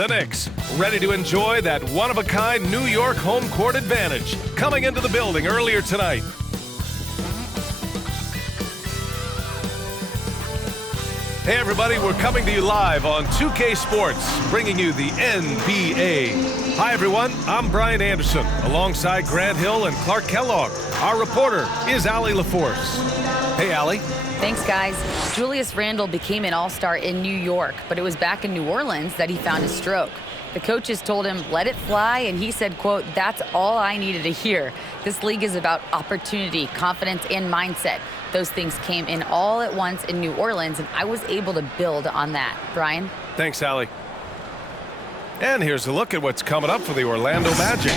The Knicks, ready to enjoy that one-of-a-kind New York home court advantage, coming into the building earlier tonight. Hey everybody, we're coming to you live on 2K Sports, bringing you the NBA. Hi everyone, I'm Brian Anderson, alongside Grant Hill and Clark Kellogg. Our reporter is Allie LaForce. Hey Allie. Thanks, guys. Julius Randle became an all-star in New York, but it was back in New Orleans that he found a stroke. The coaches told him, let it fly, and he said, quote, that's all I needed to hear. This league is about opportunity, confidence, and mindset. Those things came in all at once in New Orleans, and I was able to build on that. Brian? Thanks, Allie. And here's a look at what's coming up for the Orlando Magic.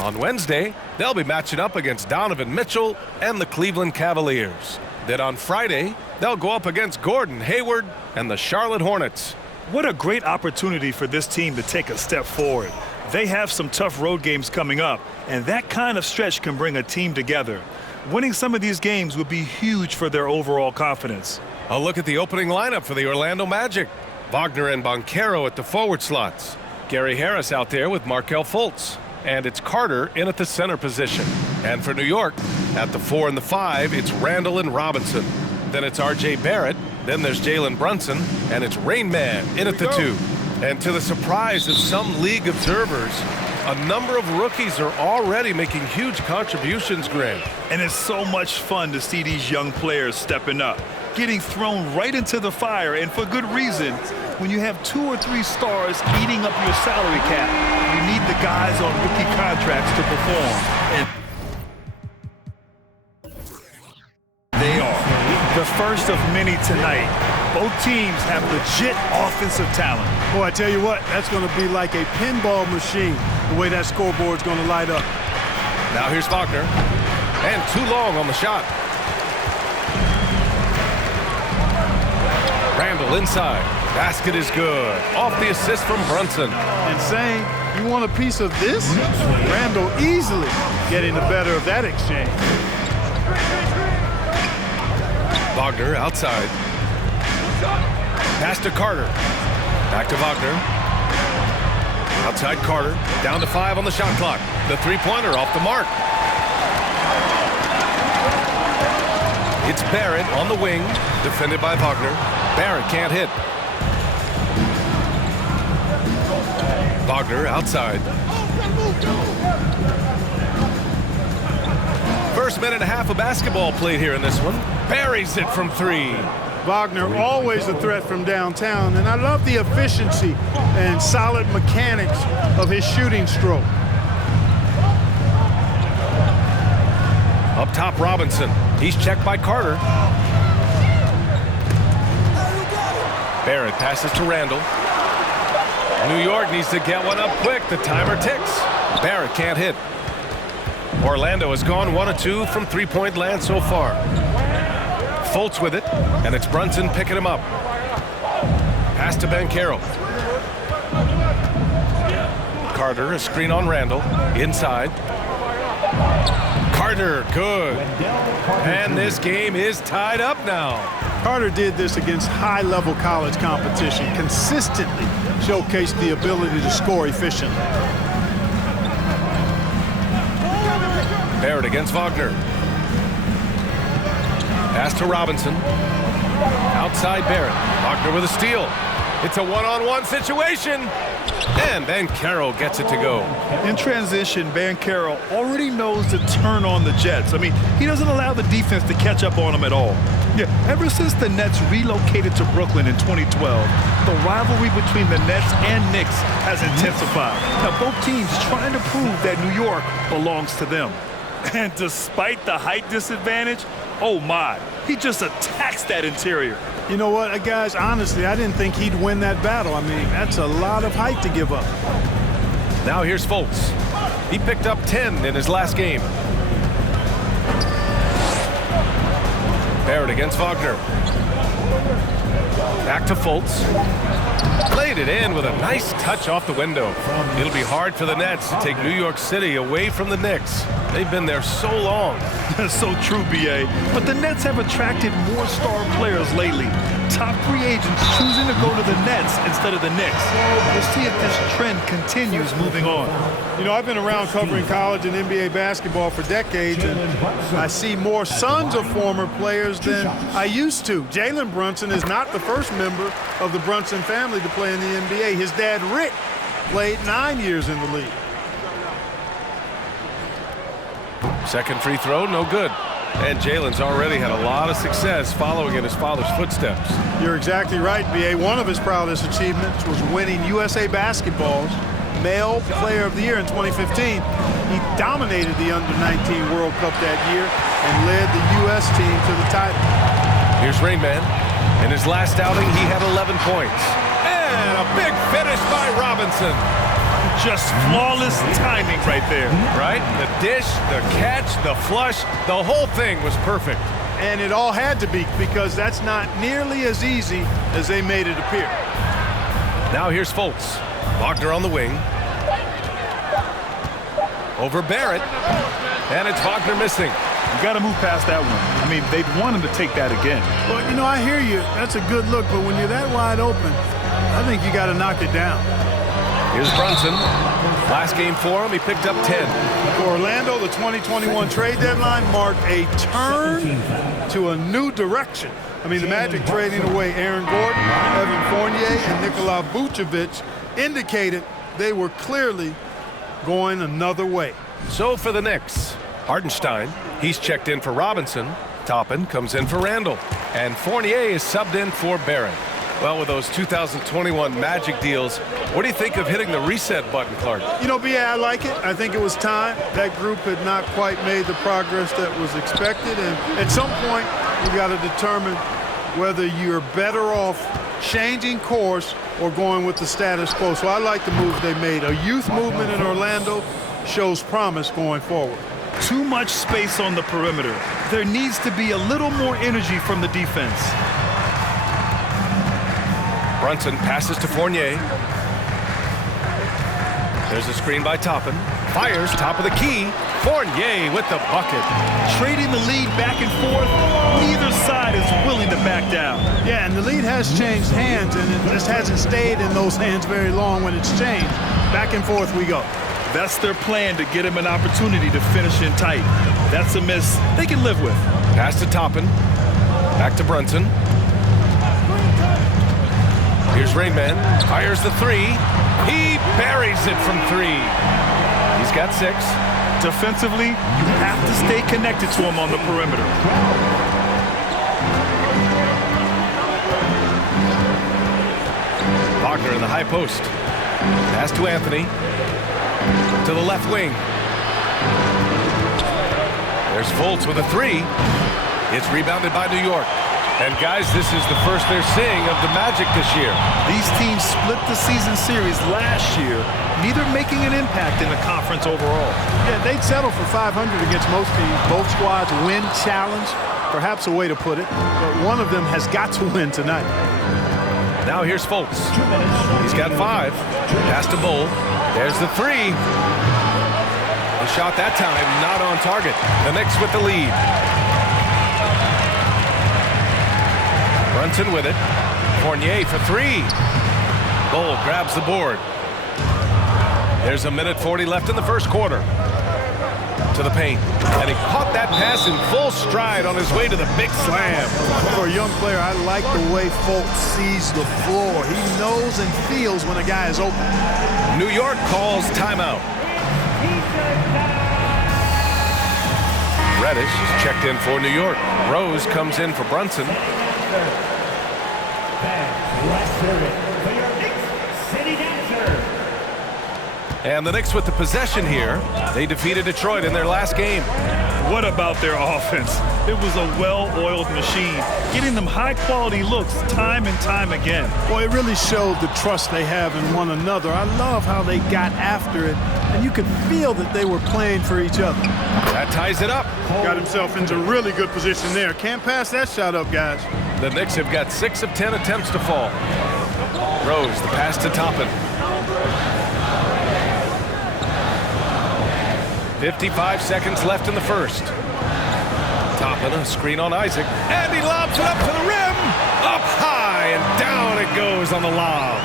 On Wednesday, they'll be matching up against Donovan Mitchell and the Cleveland Cavaliers. Then on Friday, they'll go up against Gordon Hayward and the Charlotte Hornets. What a great opportunity for this team to take a step forward. They have some tough road games coming up, and that kind of stretch can bring a team together. Winning some of these games would be huge for their overall confidence. A look at the opening lineup for the Orlando Magic. Wagner and Banchero at the forward slots. Gary Harris out there with Markelle Fultz. And it's Carter in at the center position. And for New York, at the 4 and the 5, it's Randle and Robinson. Then it's R.J. Barrett. Then there's Jalen Brunson. And it's Rain Man in at the 2. And to the surprise of some league observers, a number of rookies are already making huge contributions, Grant. And it's so much fun to see these young players stepping up, getting thrown right into the fire, and for good reason. When you have 2 or 3 stars eating up your salary cap, you need the guys on rookie contracts to perform. And they are the first of many tonight. Both teams have legit offensive talent. Boy, I tell you what, that's going to be like a pinball machine, the way that scoreboard's going to light up. Now here's Wagner. And too long on the shot. Randle inside. Basket is good. Off the assist from Brunson. And saying, you want a piece of this? Randle easily getting the better of that exchange. Wagner outside. Pass to Carter. Back to Wagner. Outside Carter. Down to 5 on the shot clock. The three-pointer off the mark. It's Barrett on the wing. Defended by Wagner. Barrett can't hit. Wagner outside. First minute and a half of basketball played here in this one. Buries it from 3. Wagner always a threat from downtown, and I love the efficiency and solid mechanics of his shooting stroke. Up top, Robinson. He's checked by Carter. Barrett passes to Randle. New York needs to get one up quick. The timer ticks. Barrett can't hit. Orlando has gone 1 of 2 from three-point land so far. Fultz with it, and it's Brunson picking him up. Pass to Banchero. Carter, a screen on Randle. Inside. Carter, good. And this game is tied up now. Carter did this against high-level college competition, consistently showcased the ability to score efficiently. Barrett against Wagner. Pass to Robinson. Outside Barrett. Wagner with a steal. It's a one-on-one situation. And Banchero gets it to go. In transition, Banchero already knows to turn on the Jets. I mean, he doesn't allow the defense to catch up on him at all. Yeah, ever since the Nets relocated to Brooklyn in 2012, the rivalry between the Nets and Knicks has intensified. Now, both teams trying to prove that New York belongs to them. And despite the height disadvantage, oh my, he just attacks that interior. You know what, guys, honestly, I didn't think he'd win that battle. I mean, that's a lot of height to give up. Now here's Fultz. He picked up 10 in his last game. Barrett against Wagner. Back to Fultz. Played it in with a nice touch off the window. It'll be hard for the Nets to take New York City away from the Knicks. They've been there so long. That's so true, B.A. But the Nets have attracted more star players lately. top free agents choosing to go to the Nets instead of the Knicks. We'll see if this trend continues moving on. You know, I've been around covering college and NBA basketball for decades, and I see more sons of former players than I used to. Jalen Brunson is not the first member of the Brunson family to play in the NBA. His dad, Rick, played 9 years in the league. Second free throw, no good. And Jalen's already had a lot of success following in his father's footsteps. You're exactly right, B.A. One of his proudest achievements was winning USA Basketball's Male Player of the Year in 2015. He dominated the Under-19 World Cup that year and led the U.S. team to the title. Here's Rain Man. In his last outing, he had 11 points. And a big finish by Robinson. Just flawless timing right there. Right? The dish, the catch, the flush, the whole thing was perfect. And it all had to be, because that's not nearly as easy as they made it appear. Now here's Fultz. Wagner on the wing. Over Barrett. And it's Wagner missing. You got to move past that one. I mean, they'd want him to take that again. Well, you know, I hear you. That's a good look, but when you're that wide open, I think you got to knock it down. Here's Brunson. Last game for him, he picked up 10. For Orlando, the 2021 trade deadline marked a turn to a new direction. I mean, the Magic trading away Aaron Gordon, Evan Fournier, and Nikola Vucevic indicated they were clearly going another way. So for the Knicks, Hartenstein, he's checked in for Robinson. Toppin comes in for Randall. And Fournier is subbed in for Barrett. Well, with those 2021 Magic deals, what do you think of hitting the reset button, Clark? You know, B.A., I like it. I think it was time. That group had not quite made the progress that was expected. And at some point, you got to determine whether you're better off changing course or going with the status quo. So I like the moves they made. A youth movement in Orlando shows promise going forward. Too much space on the perimeter. There needs to be a little more energy from the defense. Brunson passes to Fournier. There's a screen by Toppin. Fires top of the key. Fournier with the bucket. Trading the lead back and forth. Neither side is willing to back down. Yeah, and the lead has changed hands, and it just hasn't stayed in those hands very long when it's changed. Back and forth we go. That's their plan, to get him an opportunity to finish in tight. That's a miss they can live with. Pass to Toppin. Back to Brunson. Here's Rain Man. Fires the three. He buries it from three. He's got 6. Defensively, you have to stay connected to him on the perimeter. Wagner in the high post. Pass to Anthony. To the left wing. There's Fultz with a 3. It's rebounded by New York. And guys, this is the first they're seeing of the Magic this year. These teams split the season series last year, neither making an impact in the conference overall. Yeah, they'd settle for 500 against most teams. Both squads win challenge, perhaps a way to put it, but one of them has got to win tonight. Now here's Fultz. He's got 5. Pass to Bull. There's the 3. The shot that time not on target. The Knicks with the lead. Brunson with it. Fournier for 3. Bull grabs the board. There's a minute 40 left in the first quarter. To the paint. And he caught that pass in full stride on his way to the big slam. For a young player, I like the way Fultz sees the floor. He knows and feels when a guy is open. New York calls timeout. Reddish is checked in for New York. Rose comes in for Brunson. And the Knicks with the possession here. They defeated Detroit in their last game. What about their offense? It was a well-oiled machine, getting them high-quality looks time and time again. Boy, it really showed the trust they have in one another. I love how they got after it, and you could feel that they were playing for each other. That ties it up. Got himself into really good position there. Can't pass that shot up, guys. The Knicks have got 6 of 10 attempts to fall. Rose, the pass to Toppin. 55 seconds left in the first. Toppin, a screen on Isaac, and he lobs it up to the rim. Up high. Down it goes on the lob.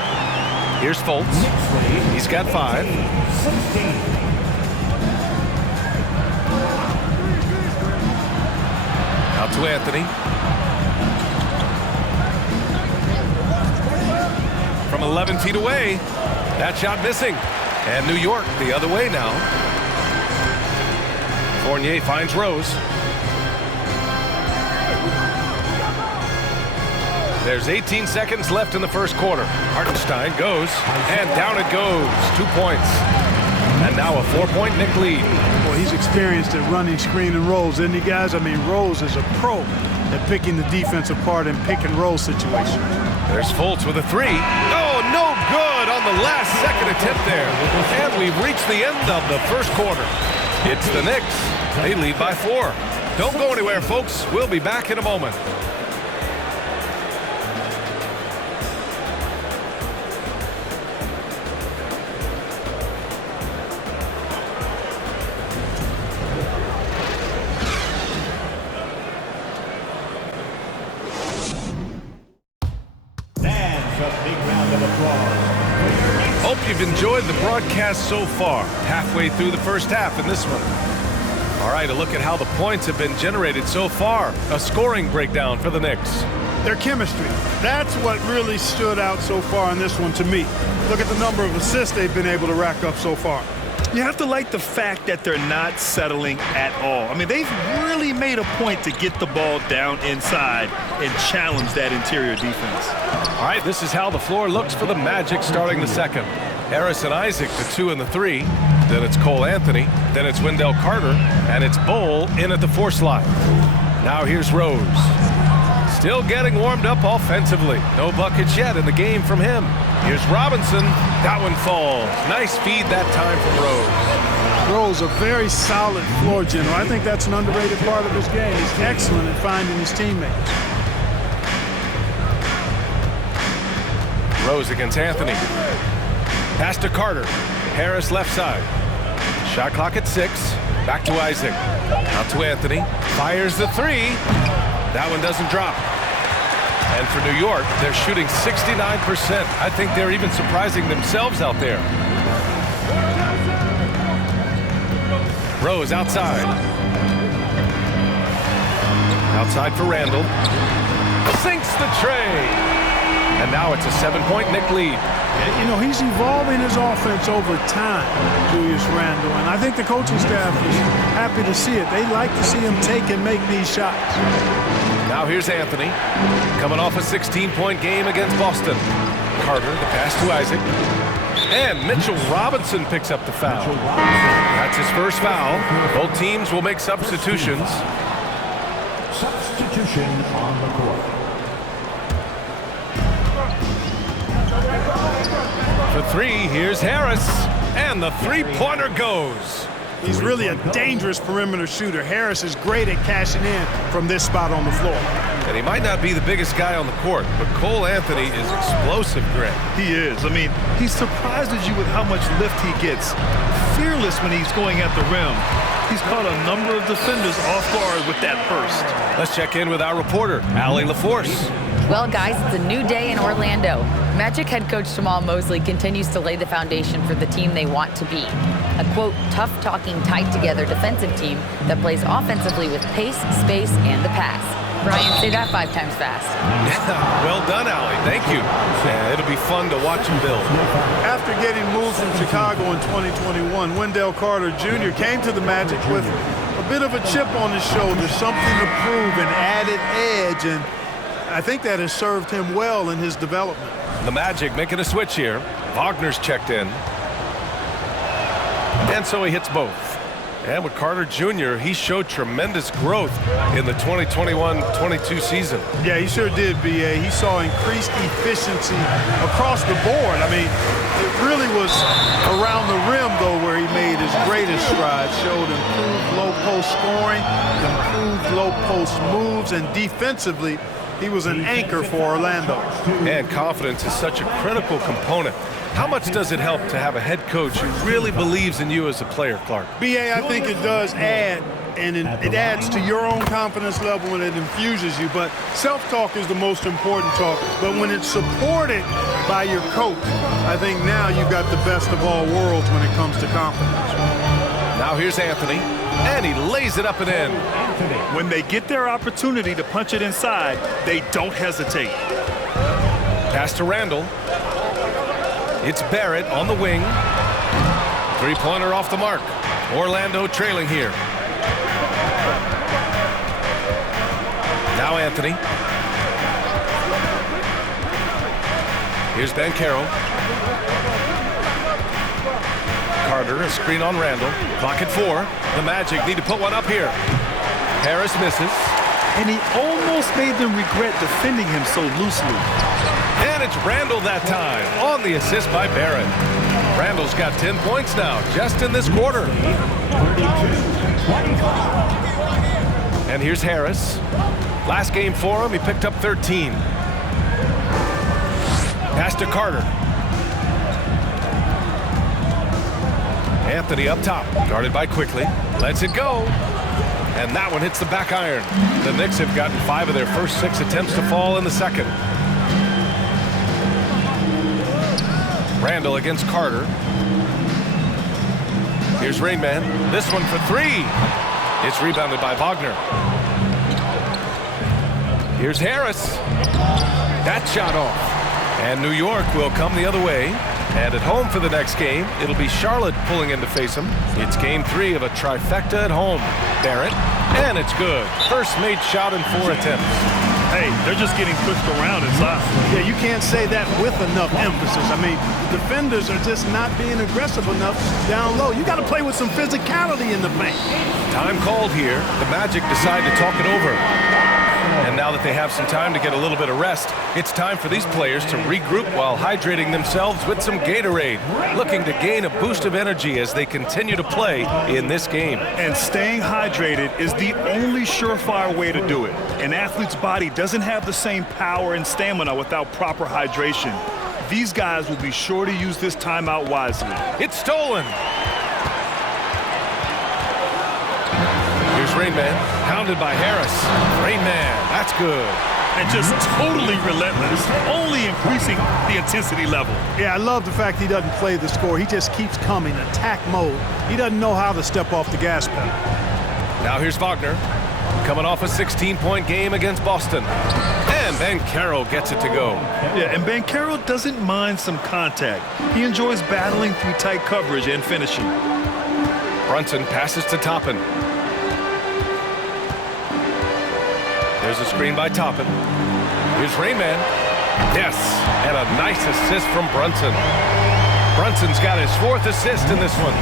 Here's Fultz. He's got 5. Out to Anthony. From 11 feet away. That shot missing. And New York the other way now. Fournier finds Rose. There's 18 seconds left in the first quarter. Hartenstein goes, and down it goes. 2 points. And now a 4-point Knick lead. Well, he's experienced at running screen and rolls, isn't he, guys? I mean, Rose is a pro at picking the defense apart in pick and roll situations. There's Fultz with a 3. Oh, no good on the last second attempt there. And we've reached the end of the first quarter. It's the Knicks. They lead by 4. Don't go anywhere, folks. We'll be back in a moment. Hope you've enjoyed the broadcast so far. Halfway through the first half in this one. All right, a look at how the points have been generated so far. A scoring breakdown for the Knicks. Their chemistry. That's what really stood out so far in this one to me. Look at the number of assists they've been able to rack up so far. You have to like the fact that they're not settling at all. I mean, they've really made a point to get the ball down inside and challenge that interior defense. All right, this is how the floor looks for the Magic starting the second. Harris and Isaac, the 2 and the 3. Then it's Cole Anthony. Then it's Wendell Carter. And it's Bull in at the 4 slot. Now here's Rose. Still getting warmed up offensively. No buckets yet in the game from him. Here's Robinson. That one falls. Nice feed that time from Rose. Rose, a very solid floor general. I think that's an underrated part of his game. He's excellent at finding his teammates. Rose against Anthony. Pass to Carter. Harris left side. Shot clock at 6. Back to Isaac. Out to Anthony. Fires the 3. That one doesn't drop. And for New York, they're shooting 69%. I think they're even surprising themselves out there. Rose outside. Outside for Randall. Sinks the tray. And now it's a 7-point Knick lead. You know, he's evolving his offense over time, Julius Randle. And I think the coaching staff is happy to see it. They like to see him take and make these shots. Now here's Anthony, coming off a 16-point game against Boston. Carter, the pass to Isaac. And Mitchell Robinson picks up the foul. That's his first foul. Both teams will make substitutions. Substitution on the court. For 3, here's Harris. And the 3-pointer goes. He's really a dangerous perimeter shooter. Harris is great at cashing in from this spot on the floor. And he might not be the biggest guy on the court, but Cole Anthony is explosive, Greg. He is. I mean, he surprises you with how much lift he gets. Fearless when he's going at the rim. He's caught a number of defenders off guard with that burst. Let's check in with our reporter, Allie LaForce. Well, guys, it's a new day in Orlando. Magic head coach Jamal Mosley continues to lay the foundation for the team they want to be. A, quote, tough-talking, tied-together defensive team that plays offensively with pace, space, and the pass. Brian, say that 5 times fast. Well done, Allie. Thank you. It'll be fun to watch him build. After getting moved from Chicago in 2021, Wendell Carter Jr. came to the Magic with a bit of a chip on his shoulder, something to prove, an added edge, and I think that has served him well in his development. The Magic making a switch here. Wagner's checked in. And so he hits both. And with Carter Jr., he showed tremendous growth in the 2021-22 season. Yeah, he sure did, B.A. He saw increased efficiency across the board. I mean, it really was around the rim, though, where he made his greatest strides. Showed improved low-post scoring, improved low-post moves, and defensively, he was an anchor for Orlando. And confidence is such a critical component. How much does it help to have a head coach who really believes in you as a player, Clark? B.A., I think it does add and it adds to your own confidence level and it infuses you. But self-talk is the most important talk. But when it's supported by your coach, I think now you've got the best of all worlds when it comes to confidence. Now here's Anthony, and he lays it up and in. When they get their opportunity to punch it inside, they don't hesitate. Pass to Randall. It's Barrett on the wing. Three-pointer off the mark. Orlando trailing here. Now Anthony. Here's Banchero. Carter, a screen on Randall. Clock at 4. The Magic need to put one up here. Harris misses. And he almost made them regret defending him so loosely. And it's Randall that time on the assist by Barrett. Randall's got 10 points now just in this quarter. And here's Harris. Last game for him, he picked up 13. Pass to Carter. Anthony up top, guarded by Quickly. Lets it go. And that one hits the back iron. The Knicks have gotten 5 of their first 6 attempts to fall in the second. Randall against Carter. Here's Rainman. This one for 3. It's rebounded by Wagner. Here's Harris. That shot off. And New York will come the other way. And at home for the next game, it'll be Charlotte pulling in to face them. It's game 3 of a trifecta at home. Barrett, and it's good. First made shot in 4 attempts. Hey, they're just getting pushed around inside. Yeah, you can't say that with enough emphasis. I mean, the defenders are just not being aggressive enough down low. You got to play with some physicality in the paint. Time called here. The Magic decide to talk it over. And now that they have some time to get a little bit of rest, it's time for these players to regroup while hydrating themselves with some Gatorade, looking to gain a boost of energy as they continue to play in this game. And staying hydrated is the only surefire way to do it. An athlete's body doesn't have the same power and stamina without proper hydration. These guys will be sure to use this timeout wisely. It's stolen. Here's Rainman, pounded by Harris. Rainman, that's good. And just totally relentless, only increasing the intensity level. Yeah, I love the fact he doesn't play the score. He just keeps coming, attack mode. He doesn't know how to step off the gas pedal. Now here's Wagner, coming off a 16-point game against Boston. And Banchero gets it to go. Yeah, and Banchero doesn't mind some contact. He enjoys battling through tight coverage and finishing. Brunson passes to Toppin. There's a screen by Toppin. Here's Rainman. Yes, and a nice assist from Brunson. Brunson's got his 4th assist in this one.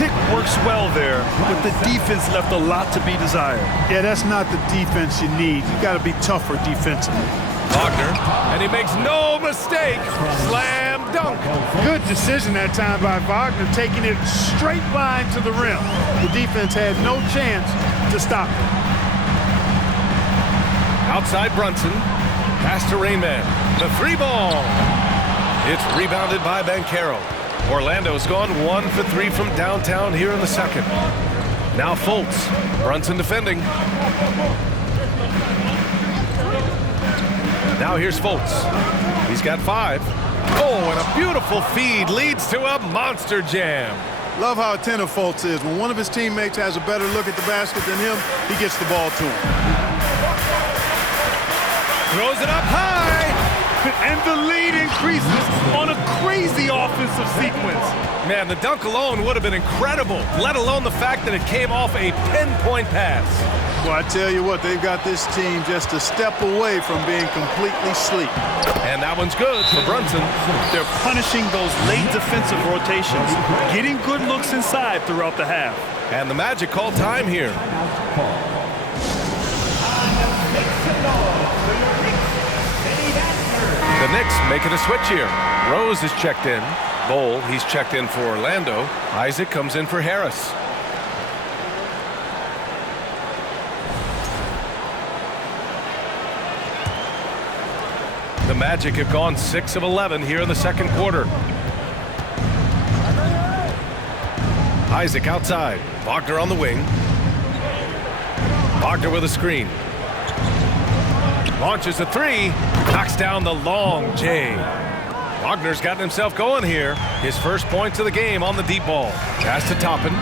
Pick works well there, but the defense left a lot to be desired. Yeah, that's not the defense you need. You got to be tougher defensively. Wagner, and he makes no mistake. Slam dunk. Good decision that time by Wagner, taking it straight line to the rim. The defense had no chance to stop it. Outside Brunson, pass to Rainman. The 3-ball. It's rebounded by Banchero. Orlando's gone 1 for 3 from downtown here in the second. Now Fultz. Brunson defending. Now here's Fultz. He's got 5. Oh, and a beautiful feed leads to a monster jam. Love how attentive Fultz is. When one of his teammates has a better look at the basket than him, he gets the ball to him. Throws it up high. And the lead increases on a crazy offensive sequence. Man, the dunk alone would have been incredible, let alone the fact that it came off a pinpoint pass. Well, I tell you what, they've got this team just a step away from being completely asleep. And that one's good for Brunson. They're punishing those late defensive rotations, getting good looks inside throughout the half. And the Magic call time here. The Knicks making a switch here. Rose is checked in. Bowl, he's checked in for Orlando. Isaac comes in for Harris. The Magic have gone 6 of 11 here in the second quarter. Isaac outside. Wagner on the wing. Wagner with a screen. Launches a three. Knocks down the long J. Wagner's gotten himself going here. His first points of the game on the deep ball. Pass to Toppin.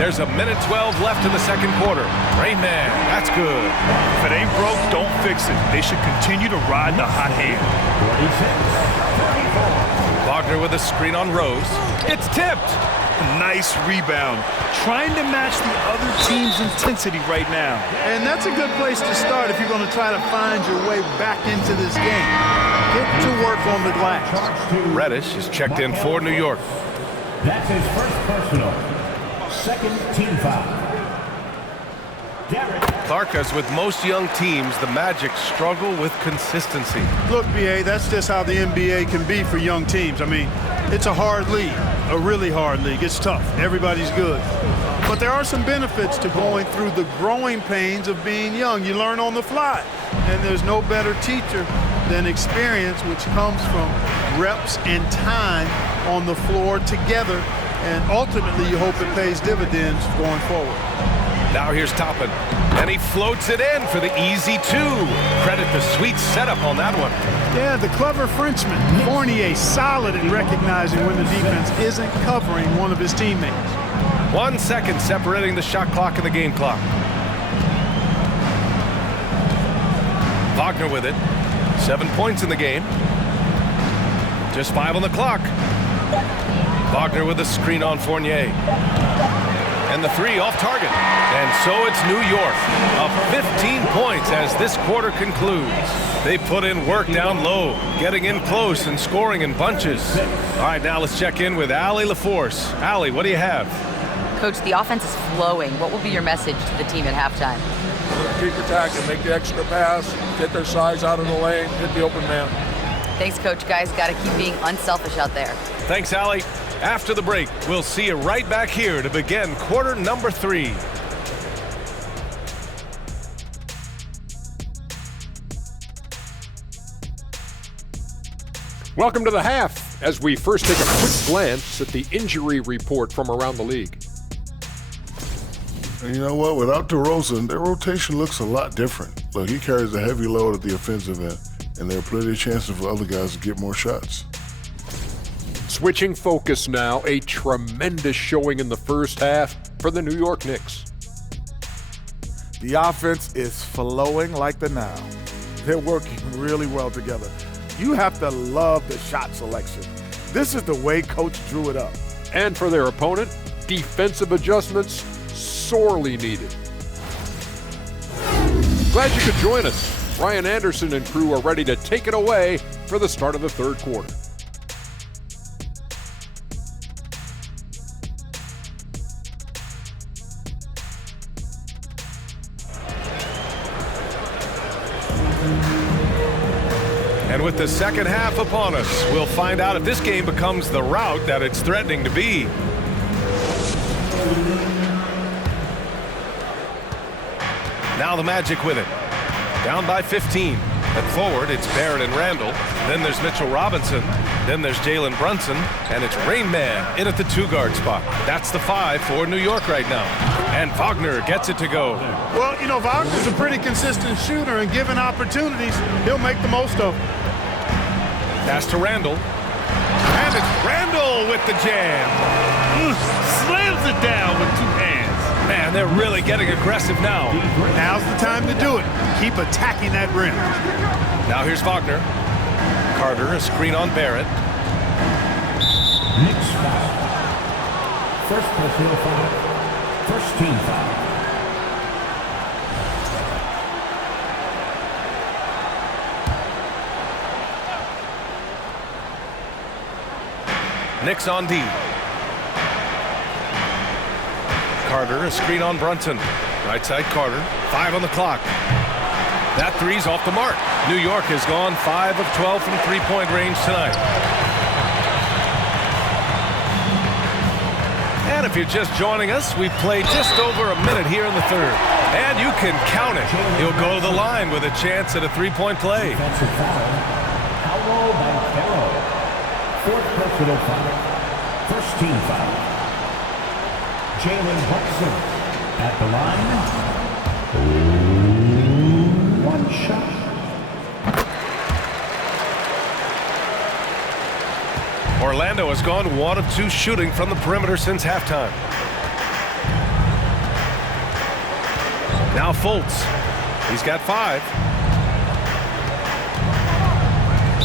There's a minute 12 left in the second quarter. Rain Man, that's good. If it ain't broke, don't fix it. They should continue to ride the hot hand. Wagner with a screen on Rose. It's tipped. Nice rebound. Trying to match the other team's intensity right now. And that's a good place to start if you're going to try to find your way back into this game. Get to work on the glass. Reddish is checked in for New York. That's his first personal. Second team foul. Clark, as with most young teams, the Magic struggle with consistency. Look, B.A., that's just how the NBA can be for young teams. I mean, it's a hard league, a really hard league. It's tough. Everybody's good. But there are some benefits to going through the growing pains of being young. You learn on the fly. And there's no better teacher than experience, which comes from reps and time on the floor together. And ultimately, you hope it pays dividends going forward. Now here's Toppin, and he floats it in for the easy two. Credit the sweet setup on that one. Yeah, the clever Frenchman, Fournier, solid in recognizing when the defense isn't covering one of his teammates. 1 second separating the shot clock and the game clock. Wagner with it. 7 points in the game. Just 5 on the clock. Wagner with a screen on Fournier. And the three off target. And so it's New York, up 15 points as this quarter concludes. They put in work down low, getting in close and scoring in bunches. All right, now let's check in with Allie LaForce. Allie, what do you have? Coach, the offense is flowing. What will be your message to the team at halftime? Keep attacking, make the extra pass, get their size out of the lane, hit the open man. Thanks, Coach. Guys, got to keep being unselfish out there. Thanks, Allie. After the break, we'll see you right back here to begin quarter number 3. Welcome to the half, as we first take a quick glance at the injury report from around the league. And you know what? Without DeRozan, their rotation looks a lot different. Look, he carries a heavy load at the offensive end, and there are plenty of chances for other guys to get more shots. Switching focus now, a tremendous showing in the first half for the New York Knicks. The offense is flowing like the Nile. They're working really well together. You have to love the shot selection. This is the way Coach drew it up. And for their opponent, defensive adjustments sorely needed. Glad you could join us. Ryan Anderson and crew are ready to take it away for the start of the third quarter. And with the second half upon us, we'll find out if this game becomes the rout that it's threatening to be. Now the Magic with it. Down by 15. At forward, it's Barrett and Randall. Then there's Mitchell Robinson. Then there's Jalen Brunson. And it's Rain Man in at the 2-guard spot. That's the 5 for New York right now. And Wagner gets it to go. Well, you know, Wagner's a pretty consistent shooter, and given opportunities, he'll make the most of them. Pass to Randall. And it's Randall with the jam. Slams it down with 2 hands. Man, they're really getting aggressive now. Now's the time to do it. Keep attacking that rim. Now here's Wagner. Carter, a screen on Barrett. Knicks foul. First personal foul. First team foul. Knicks on D. Carter, a screen on Brunson. Right side Carter. 5 on the clock. That three's off the mark. New York has gone 5 of 12 from three-point range tonight. And if you're just joining us, we've played just over a minute here in the third. And you can count it. He'll go to the line with a chance at a three-point play. Defensive foul. Paolo Banchero. Fourth personal foul. First team foul. Jalen Hudson at the line. One shot. Orlando has gone 1 of 2 shooting from the perimeter since halftime. Now Fultz. He's got 5.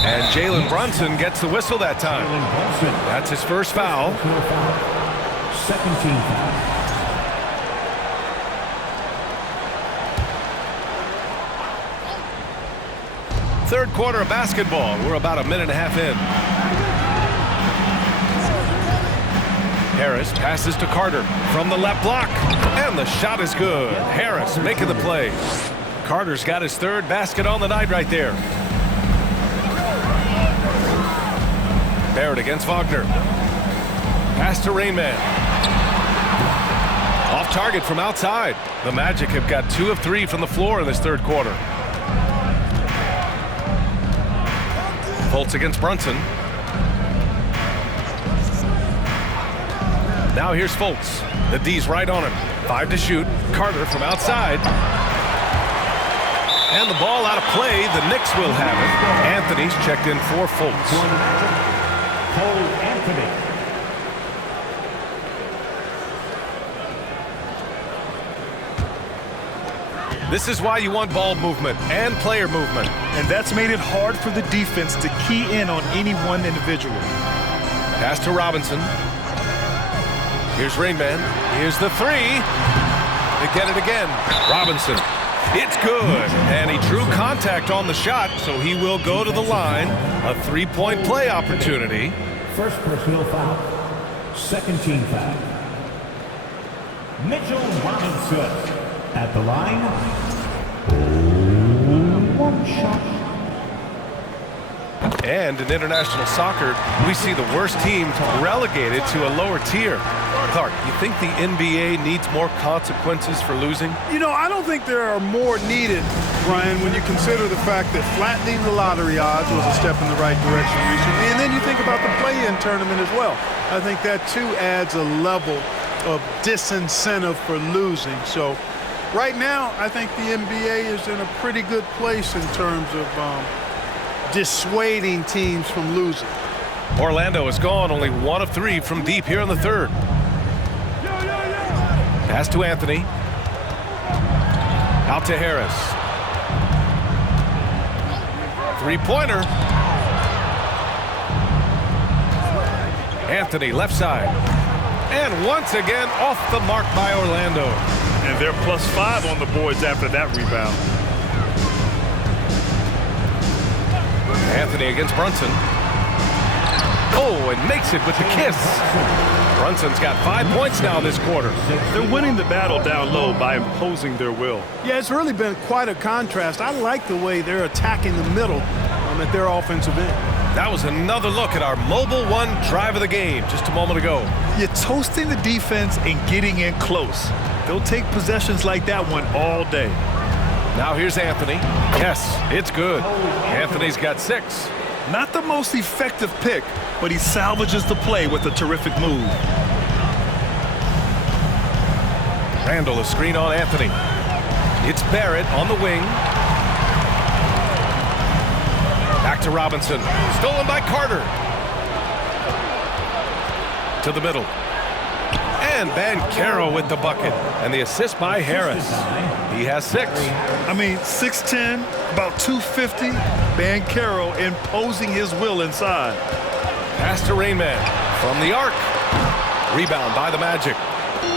And Jalen Brunson gets the whistle that time. That's his first foul. Second team foul. Third quarter of basketball. We're about a minute and a half in. Harris passes to Carter from the left block. And the shot is good. Harris making the play. Carter's got his 3rd basket on the night right there. Barrett against Wagner. Pass to Rainman. Off target from outside. The Magic have got 2 of 3 from the floor in this third quarter. Fultz against Brunson. Now here's Fultz. The D's right on him. 5 to shoot. Carter from outside. And the ball out of play. The Knicks will have it. Anthony's checked in for Fultz. Cole Anthony. This is why you want ball movement and player movement. And that's made it hard for the defense to key in on any one individual. Pass to Robinson. Here's Rainman. Here's the 3. They get it again. Robinson. It's good. And he drew contact on the shot, so he will go to the line. A 3-point play opportunity. First personal foul. Second team foul. Mitchell Robinson at the line. One shot. And in international soccer, we see the worst teams relegated to a lower tier. Clark, you think the NBA needs more consequences for losing? You know, I don't think there are more needed, Brian, when you consider the fact that flattening the lottery odds was a step in the right direction recently. And then you think about the play-in tournament as well. I think that, too, adds a level of disincentive for losing. So right now, I think the NBA is in a pretty good place in terms of dissuading teams from losing. Orlando has gone only 1 of 3 from deep here in the third. Pass to Anthony. Out to Harris. 3-pointer. Anthony left side. And once again off the mark by Orlando. And they're +5 on the boards after that rebound. Anthony against Brunson. Oh, and makes it with the kiss. Brunson's got 5 points now this quarter. They're winning the battle down low by imposing their will. Yeah, it's really been quite a contrast. I like the way they're attacking the middle at their offensive end. That was another look at our Mobile One drive of the game just a moment ago. You're toasting the defense and getting in close. They'll take possessions like that one all day. Now here's Anthony. Yes, it's good. Anthony's got 6. Not the most effective pick, but he salvages the play with a terrific move. Randall, a screen on Anthony. It's Barrett on the wing. Back to Robinson. Stolen by Carter. To the middle. And Banchero with the bucket. And the assist by Harris. He has 6. I mean, 6'10", about 250. Banchero imposing his will inside. Pass to Rainman from the arc. Rebound by the Magic.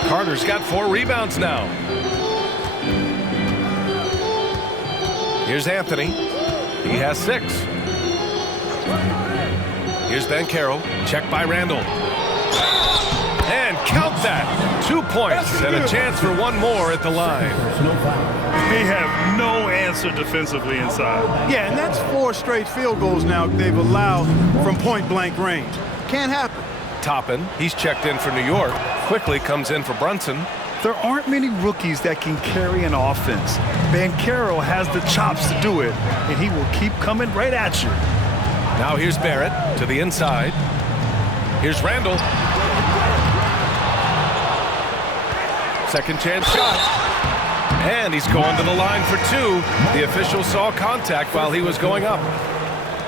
Carter's got 4 rebounds now. Here's Anthony. He has 6. Here's Banchero. Checked by Randall. And count that. 2 points and a chance for 1 more at the line. They have no answer defensively inside. Yeah, and that's 4 straight field goals now they've allowed from point-blank range. Can't happen. Toppin, he's checked in for New York. Quickly comes in for Brunson. There aren't many rookies that can carry an offense. Banchero has the chops to do it, and he will keep coming right at you. Now here's Barrett to the inside. Here's Randall. Second chance shot. And he's going to the line for two. The official saw contact while he was going up.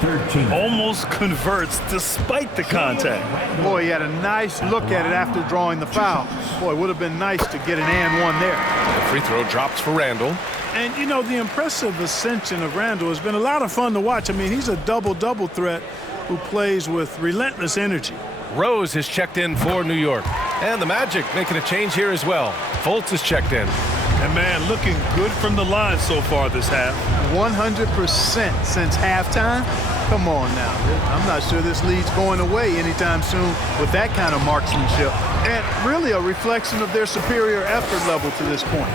13. Almost converts despite the contact. Boy, he had a nice look at it after drawing the foul. Boy, it would have been nice to get an and one there. The free throw drops for Randall. And, you know, the impressive ascension of Randall has been a lot of fun to watch. I mean, he's a double-double threat who plays with relentless energy. Rose is checked in for New York. And the Magic making a change here as well. Fultz is checked in. And, man, looking good from the line so far this half. 100% since halftime. Come on now. I'm not sure this lead's going away anytime soon with that kind of marksmanship. And really a reflection of their superior effort level to this point.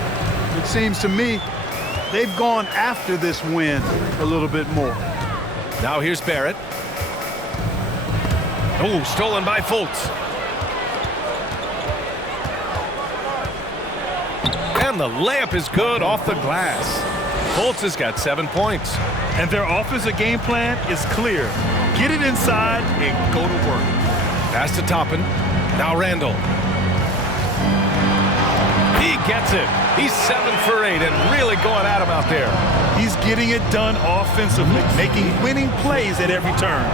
It seems to me they've gone after this win a little bit more. Now here's Barrett. Oh, stolen by Fultz. And the layup is good off the glass. Fultz has got 7 points. And their offensive game plan is clear. Get it inside and go to work. Pass to Toppin. Now Randall. He gets it. He's 7 for 8 and really going at him out there. He's getting it done offensively, making winning plays at every turn.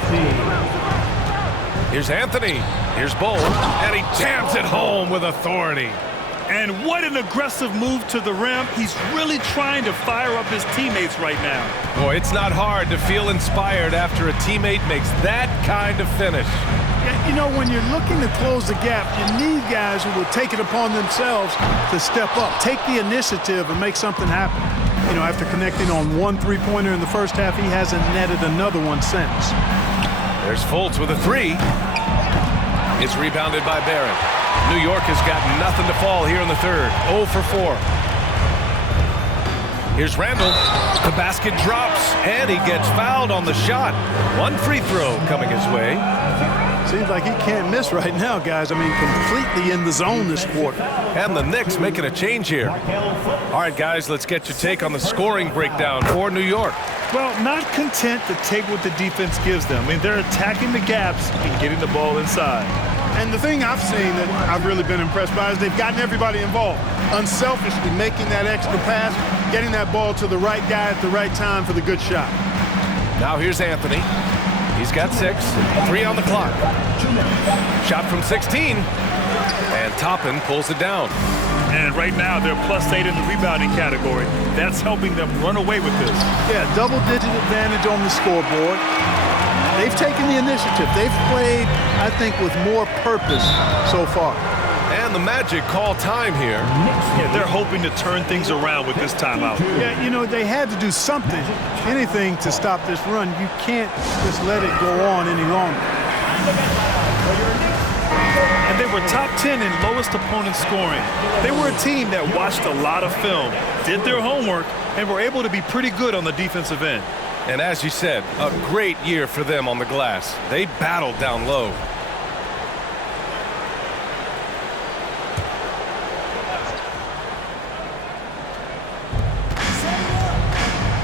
15. Here's Anthony. Here's Bull. And he jams it home with authority. And what an aggressive move to the rim. He's really trying to fire up his teammates right now. Boy, it's not hard to feel inspired after a teammate makes that kind of finish. You know, when you're looking to close the gap, you need guys who will take it upon themselves to step up, take the initiative and make something happen. You know, after connecting on one three-pointer in the first half, he hasn't netted another one since. There's Fultz with a three. It's rebounded by Barrett. New York has got nothing to fall here in the third. 0 for 4. Here's Randall. The basket drops, and he gets fouled on the shot. One free throw coming his way. Seems like he can't miss right now, guys. I mean, completely in the zone this quarter. And the Knicks making a change here. All right, guys, let's get your take on the scoring breakdown for New York. Well, not content to take what the defense gives them. I mean, they're attacking the gaps and getting the ball inside. And the thing I've seen that I've really been impressed by is they've gotten everybody involved. Unselfishly making that extra pass, getting that ball to the right guy at the right time for the good shot. Now here's Anthony. He's got 6. 3 on the clock. Shot from 16. And Toppin pulls it down. And right now they're +8 in the rebounding category. That's helping them run away with this. Yeah, double-digit advantage on the scoreboard. They've taken the initiative. They've played, I think, with more purpose so far. And the Magic call time here. Yeah, they're hoping to turn things around with this timeout. Yeah, you know, they had to do something, anything to stop this run. You can't just let it go on any longer. And they were top 10 in lowest opponent scoring. They were a team that watched a lot of film, did their homework, and were able to be pretty good on the defensive end. And as you said, a great year for them on the glass. They battled down low.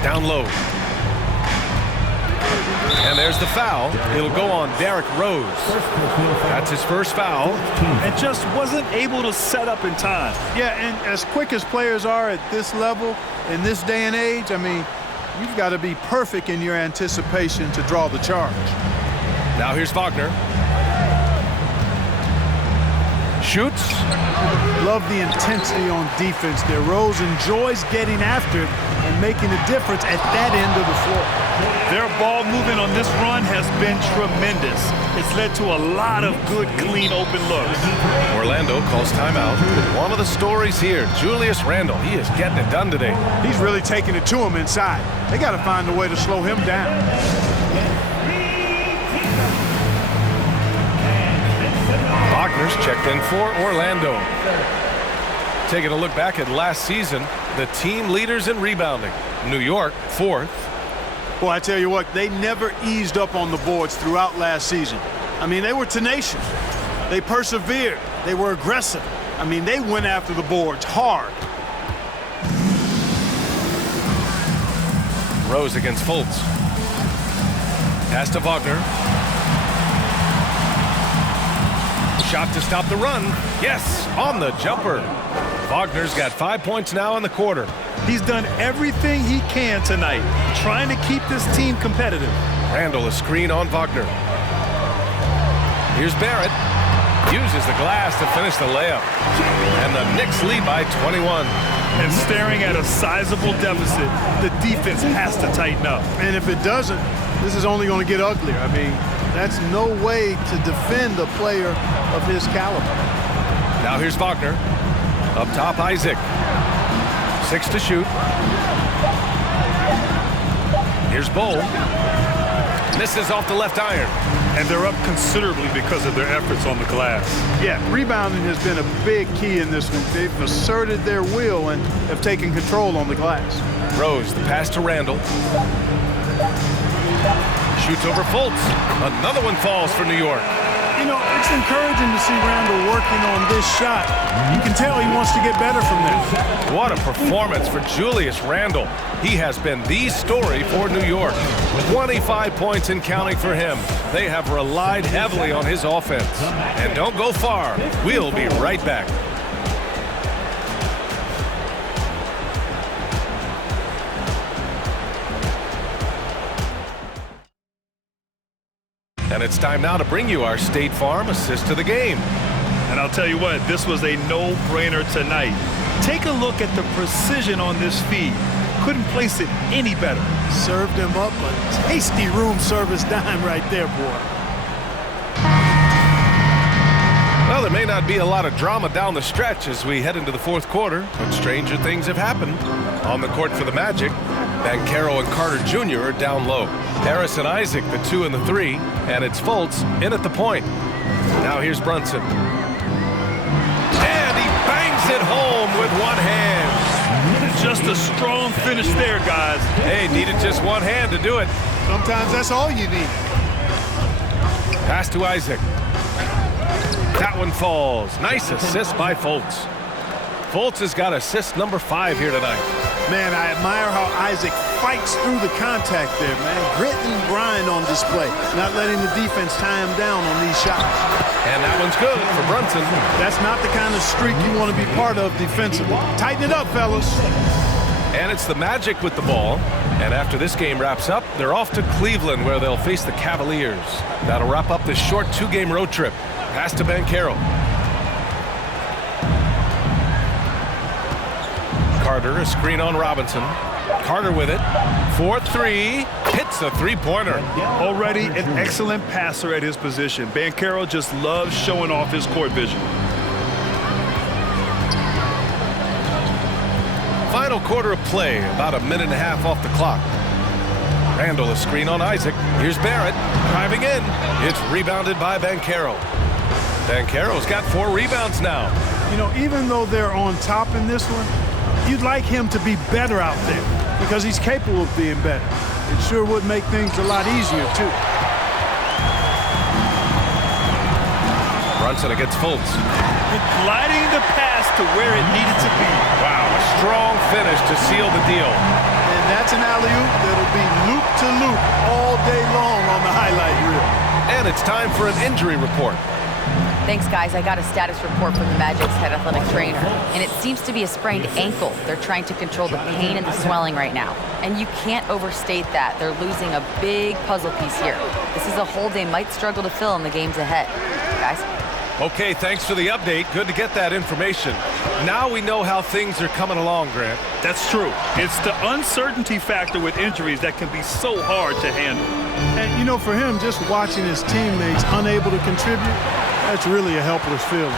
Down low. And there's the foul. It'll go on Derrick Rose. That's his first foul. And just wasn't able to set up in time. Yeah, and as quick as players are at this level, in this day and age, I mean, you've got to be perfect in your anticipation to draw the charge. Now here's Wagner. Shoots. Love the intensity on defense there. Rose enjoys getting after it and making a difference at that end of the floor. Their ball movement on this run has been tremendous. It's led to a lot of good, clean, open looks. Orlando calls timeout. One of the stories here, Julius Randle. He is getting it done today. He's really taking it to him inside. They got to find a way to slow him down. Wagner's checked in for Orlando. Taking a look back at last season, the team leaders in rebounding. New York, 4th. Well, I tell you what, they never eased up on the boards throughout last season. I mean, they were tenacious. They persevered. They were aggressive. I mean, they went after the boards hard. Rose against Fultz. Pass to Wagner. shot to stop the run. Yes, on the jumper. Wagner's got 5 points now in the quarter. He's done everything he can tonight, trying to keep this team competitive. Randall a screen on Wagner. Here's Barrett. Uses the glass to finish the layup. And the Knicks lead by 21. And staring at a sizable deficit, the defense has to tighten up. And if it doesn't, this is only going to get uglier. I mean, that's no way to defend a player of his caliber. Now here's Wagner. Up top, Isaac. 6 to shoot. Here's Bull. Misses off the left iron. And they're up considerably because of their efforts on the glass. Yeah, rebounding has been a big key in this one. They've asserted their will and have taken control on the glass. Rose, the pass to Randall. Shoots over Fultz. Another one falls for New York. You know, it's encouraging to see Randall working on this shot. You can tell he wants to get better from there. What a performance for Julius Randall. He has been the story for New York. 25 points and counting for him. They have relied heavily on his offense. And don't go far. We'll be right back. And it's time now to bring you our State Farm assist to the game. And I'll tell you what, this was a no-brainer tonight. Take a look at the precision on this feed. Couldn't place it any better. Served him up a tasty room service dime right there, boy. Well, there may not be a lot of drama down the stretch as we head into the fourth quarter, but stranger things have happened. On the court for the Magic, Banchero and Carter Jr. are down low. Harris and Isaac, the 2 and the 3, and it's Fultz in at the point. Now here's Brunson. And he bangs it home with one hand. Just a strong finish there, guys. Hey, needed just one hand to do it. Sometimes that's all you need. Pass to Isaac. That one falls. Nice assist by Fultz. Fultz has got assist number 5 here tonight. Man, I admire how Isaac fights through the contact there, man. Grit and grind on display. Not letting the defense tie him down on these shots. And that one's good for Brunson. That's not the kind of streak you want to be part of defensively. Tighten it up, fellas. And it's the Magic with the ball. And after this game wraps up, they're off to Cleveland where they'll face the Cavaliers. That'll wrap up this short 2-game road trip. Pass to Banchero. Carter, a screen on Robinson. Carter with it. 4-3. Hits a 3-pointer. Already an excellent passer at his position. Banchero just loves showing off his court vision. Final quarter of play, about a minute and a half off the clock. Randall, a screen on Isaac. Here's Barrett, driving in. It's rebounded by Banchero. Banchero's got 4 rebounds now. You know, even though they're on top in this one, you'd like him to be better out there because he's capable of being better. It sure would make things a lot easier, too. Brunson against Fultz. Gliding the pass to where it needed to be. Wow, a strong finish to seal the deal. And that's an alley-oop that'll be loop-to-loop all day long on the highlight reel. And it's time for an injury report. Thanks, guys. I got a status report from the Magic's head athletic trainer, and it seems to be a sprained ankle. They're trying to control the pain and the swelling right now. And you can't overstate that. They're losing a big puzzle piece here. This is a hole they might struggle to fill in the games ahead. Guys? Okay, thanks for the update. Good to get that information. Now we know how things are coming along, Grant. That's true. It's the uncertainty factor with injuries that can be so hard to handle. And, you know, for him, just watching his teammates unable to contribute, that's really a helpless feeling.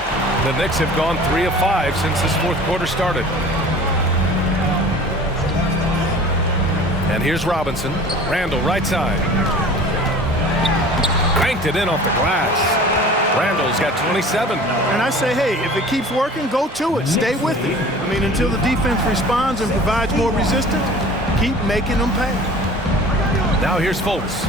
The Knicks have gone 3 of 5 since this fourth quarter started. And here's Robinson. Randall, right side. Banked it in off the glass. Randall's got 27. And I say, hey, if it keeps working, go to it. Stay with it. I mean, until the defense responds and provides more resistance, keep making them pay. Now here's Fultz.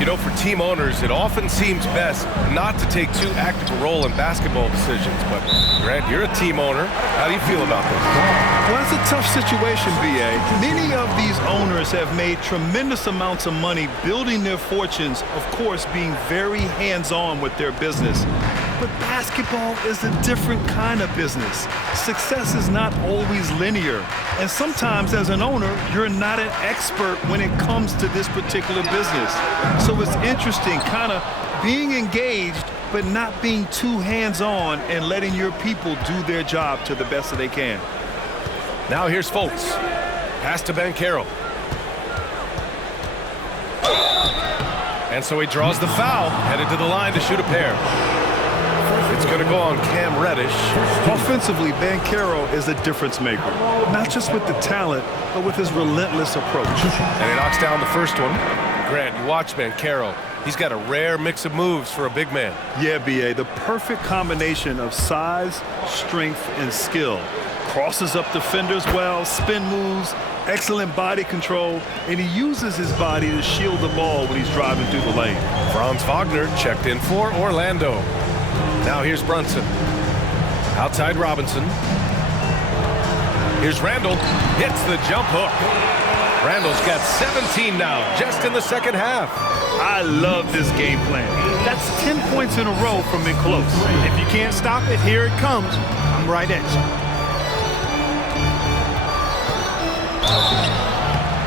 You know, for team owners, it often seems best not to take too active a role in basketball decisions. But, Grant, you're a team owner. How do you feel about this? Well, it's a tough situation, B.A. Many of these owners have made tremendous amounts of money building their fortunes, of course, being very hands-on with their business. But basketball is a different kind of business. Success is not always linear. And sometimes as an owner, you're not an expert when it comes to this particular business. So it's interesting kind of being engaged, but not being too hands-on and letting your people do their job to the best that they can. Now here's Fultz. Pass to Banchero. And so he draws the foul, headed to the line to shoot a pair. It's going to go on Cam Reddish. Offensively, Banchero is a difference maker, not just with the talent, but with his relentless approach. And he knocks down the first one. Grant, you watch Banchero. He's got a rare mix of moves for a big man. Yeah, B.A., the perfect combination of size, strength, and skill. Crosses up defenders well, spin moves, excellent body control, and he uses his body to shield the ball when he's driving through the lane. Franz Wagner checked in for Orlando. Now here's Brunson. Outside Robinson. Here's Randall. Hits the jump hook. Randall's got 17 now, just in the second half. I love this game plan. That's 10 points in a row from in close. If you can't stop it, here it comes. I'm right at you.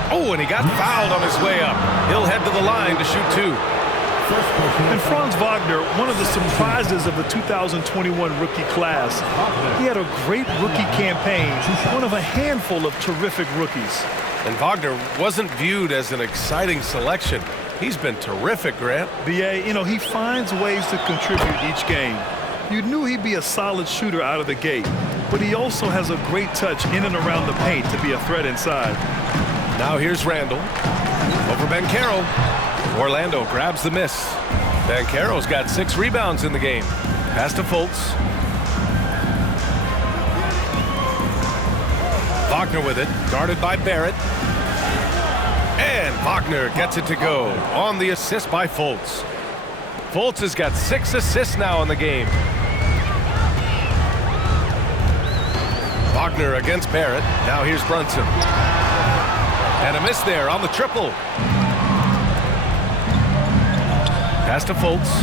Oh, and he got fouled on his way up. He'll head to the line to shoot two. And Franz Wagner, one of the surprises of the 2021 rookie class. He had a great rookie campaign, one of a handful of terrific rookies. And Wagner wasn't viewed as an exciting selection. He's been terrific, Grant. B.A., you know, he finds ways to contribute each game. You knew he'd be a solid shooter out of the gate, but he also has a great touch in and around the paint to be a threat inside. Now here's Randall. Over Banchero. Orlando grabs the miss. Banchero's got 6 rebounds in the game. Pass to Fultz. Wagner with it, guarded by Barrett. And Wagner gets it to go on the assist by Fultz. Fultz has got 6 assists now in the game. Wagner against Barrett. Now here's Brunson. And a miss there on the triple. Pass to Fultz.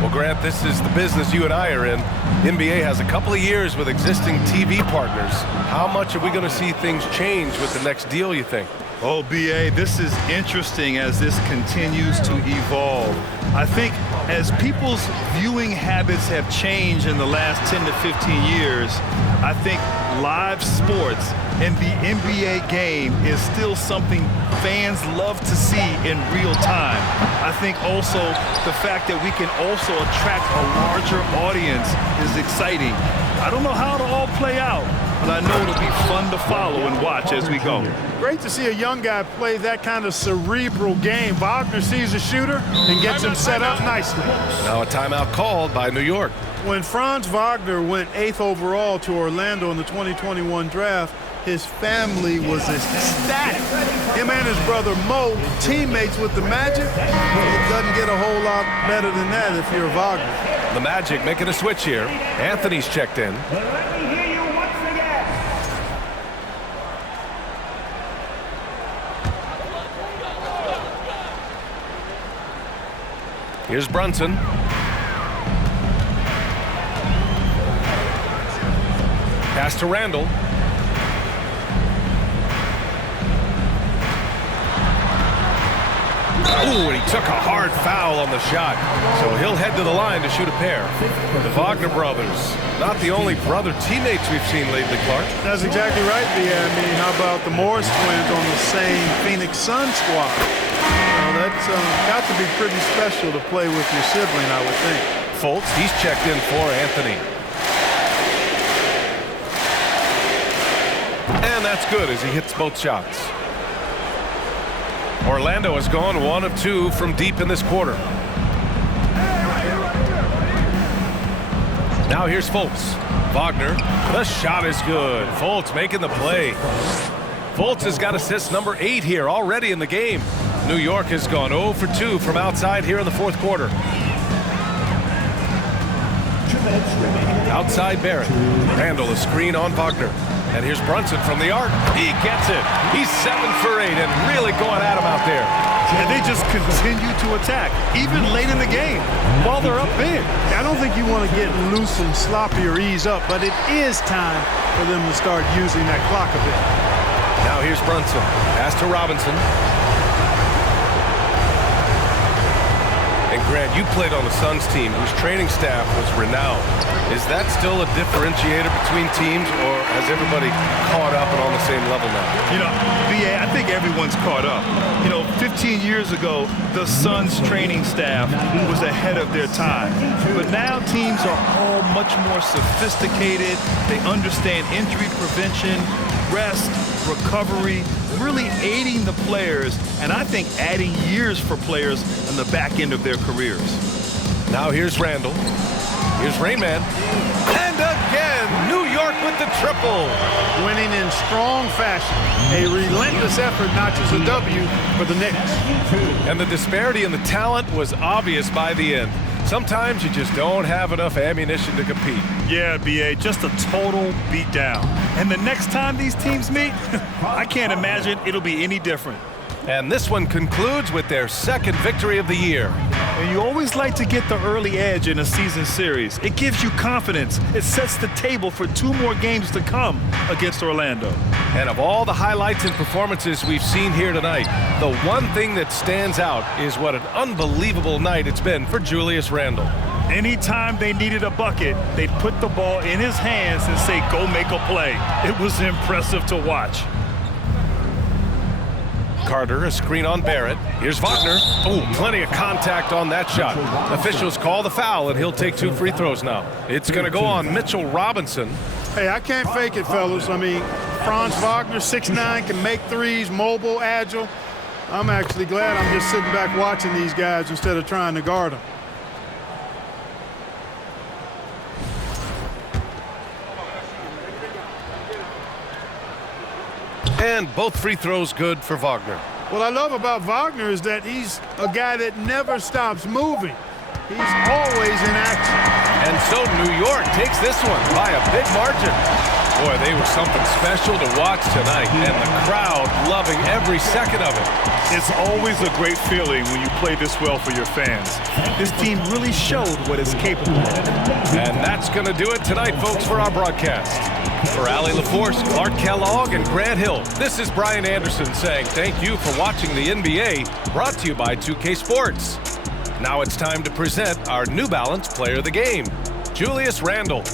Well, Grant, this is the business you and I are in. The NBA has a couple of years with existing TV partners. How much are we going to see things change with the next deal, you think? Oh, B.A., this is interesting as this continues to evolve. I think as people's viewing habits have changed in the last 10 to 15 years, I think live sports and the NBA game is still something fans love to see in real time. I think also the fact that we can also attract a larger audience is exciting. I don't know how it'll all play out, but I know it'll be fun to follow and watch as we go. Great to see a young guy play that kind of cerebral game. Wagner sees a shooter and gets him set up nicely. Now a timeout called by New York. When Franz Wagner went 8th overall to Orlando in the 2021 draft, his family was ecstatic. Him and his brother Mo, teammates with the Magic. It doesn't get a whole lot better than that if you're Wagner. The Magic making a switch here. Anthony's checked in. Let me hear you once again. Here's Brunson. Pass to Randall. Ooh, and he took a hard foul on the shot. So he'll head to the line to shoot a pair. The Wagner brothers, not the only brother teammates we've seen lately, Clark. That's exactly right, B. I mean, how about the Morris twins on the same Phoenix Sun squad? That's got to be pretty special to play with your sibling, I would think. Fultz, he's checked in for Anthony. And that's good as he hits both shots. Orlando has gone 1 of 2 from deep in this quarter. Now here's Fultz. Wagner, the shot is good. Fultz making the play. Fultz has got assist number 8 here already in the game. New York has gone 0 for 2 from outside here in the fourth quarter. Outside Barrett. Randall a screen on Wagner. And here's Brunson from the arc. He gets it. He's 7 for 8 and really going at him out there. And they just continue to attack, even late in the game, while they're up big. I don't think you want to get loose and sloppy or ease up, but it is time for them to start using that clock a bit. Now here's Brunson. Pass to Robinson. And Grant, you played on the Suns team whose training staff was renowned. Is that still a differentiator between teams, or has everybody caught up and on the same level now? You know, BA, I think everyone's caught up. You know, 15 years ago, the Suns training staff was ahead of their time. But now teams are all much more sophisticated. They understand injury prevention, rest, recovery, really aiding the players, and I think adding years for players on the back end of their careers. Now here's Randall. Here's Rainman. And again, New York with the triple. Winning in strong fashion. A relentless effort notches a W for the Knicks. And the disparity in the talent was obvious by the end. Sometimes you just don't have enough ammunition to compete. Yeah, BA, just a total beatdown. And the next time these teams meet, I can't imagine it'll be any different. And this one concludes with their second victory of the year. And you always like to get the early edge in a season series. It gives you confidence. It sets the table for 2 more games to come against Orlando. And of all the highlights and performances we've seen here tonight, the one thing that stands out is what an unbelievable night it's been for Julius Randle. Anytime they needed a bucket, they'd put the ball in his hands and say, go make a play. It was impressive to watch. Carter, a screen on Barrett. Here's Wagner. Oh, plenty of contact on that shot. Officials call the foul, and he'll take 2 free throws now. It's going to go on Mitchell Robinson. Hey, I can't fake it, fellas. I mean, Franz Wagner, 6'9", can make threes, mobile, agile. I'm actually glad I'm just sitting back watching these guys instead of trying to guard them. And both free throws good for Wagner. What I love about Wagner is that he's a guy that never stops moving. He's always in action. And so New York takes this one by a big margin. Boy, they were something special to watch tonight, and the crowd loving every second of it. It's always a great feeling when you play this well for your fans. This team really showed what it's capable of. And that's going to do it tonight, folks, for our broadcast. For Allie LaForce, Clark Kellogg, and Grant Hill, this is Brian Anderson saying thank you for watching the NBA, brought to you by 2K Sports. Now it's time to present our New Balance Player of the Game, Julius Randle.